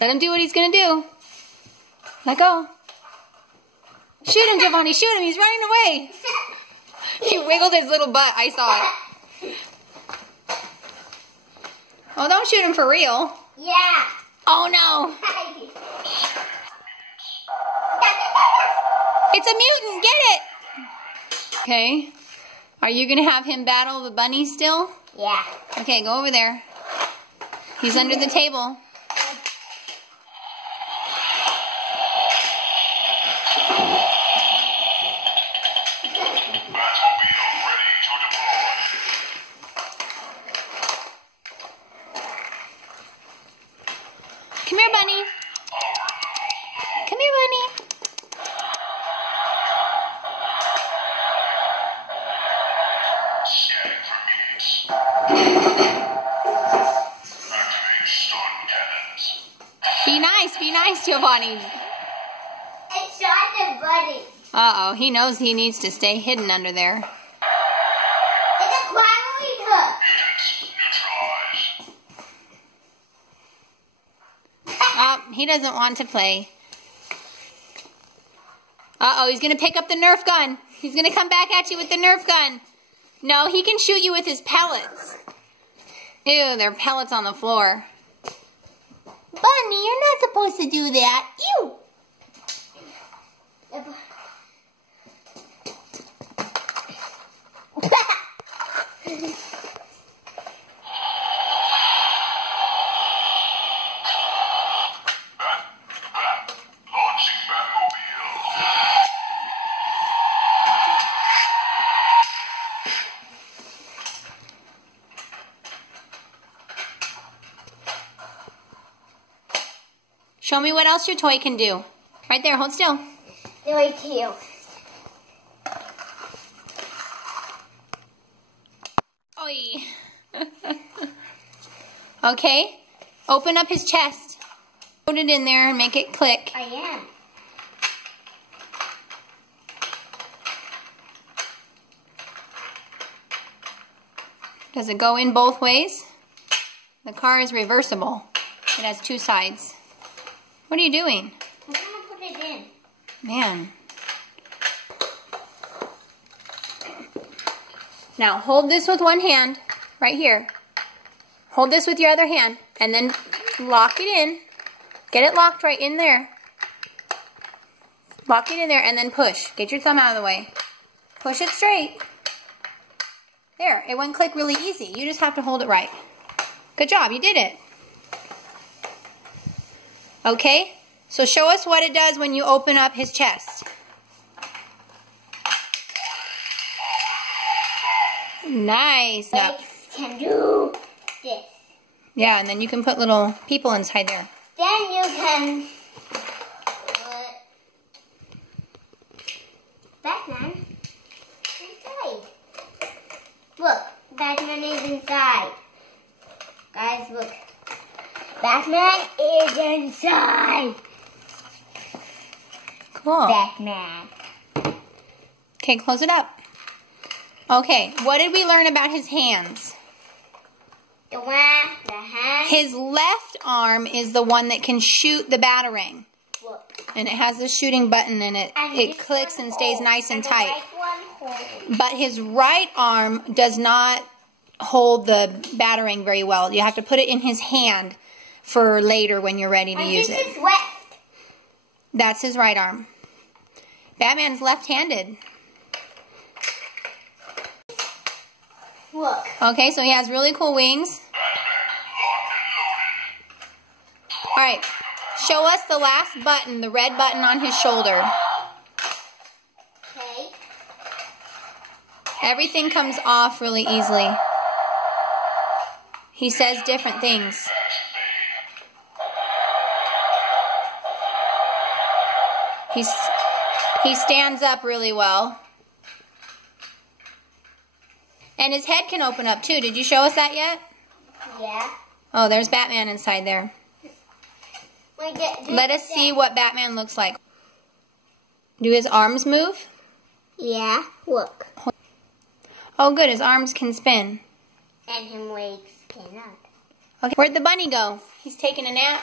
Let him do what he's gonna do. Let go. Shoot him, Giovanni, shoot him, he's running away. He wiggled his little butt, I saw it. Oh, don't shoot him for real. Yeah. Oh no. It's a mutant, get it. Okay. Are you gonna have him battle the bunny still? Yeah. Okay, go over there. He's under the table. Come here, bunny. Come here, bunny. Be nice, Giovanni. It shot the bunny. Uh-oh, he knows he needs to stay hidden under there. It's a grappling hook. Oh, he doesn't want to play. Uh-oh, he's gonna pick up the Nerf gun. He's gonna come back at you with the Nerf gun. No, he can shoot you with his pellets. Ew, there are pellets on the floor. Bunny, you're not supposed to do that. Ew! Show me what else your toy can do. Right there, hold still. Toy too. Oi. Okay, open up his chest. Put it in there and make it click. I am. Does it go in both ways? The car is reversible. It has two sides. What are you doing? I'm gonna put it in. Man. Now hold this with one hand, right here. Hold this with your other hand, and then lock it in. Get it locked right in there. Lock it in there, and then push. Get your thumb out of the way. Push it straight. There, it went click really easy. You just have to hold it right. Good job, you did it. Okay, so show us what it does when you open up his chest. Nice. Now, Can do this. yeah, and then you can put little people inside there. Then you can put Batman inside. Look, Batman is inside. Guys, look. Batman is inside. Cool. Batman. Okay, close it up. Okay, what did we learn about his hands? The hand. His left arm is the one that can shoot the batarang. Look. And it has the shooting button in it. It clicks and stays nice and tight. But his right arm does not hold the batarang very well. You have to put it in his hand for later when you're ready to use it. This is left. That's his right arm. Batman's left-handed. Look. Okay, so he has really cool wings. Alright, show us the last button, the red button on his shoulder. Okay. Everything comes off really easily. He says different things. He stands up really well. And his head can open up too. Did you show us that yet? Yeah. Oh, there's Batman inside there. Let us see what Batman looks like. Do his arms move? Yeah, look. Oh good, his arms can spin. And his legs cannot. Okay, where'd the bunny go? He's taking a nap.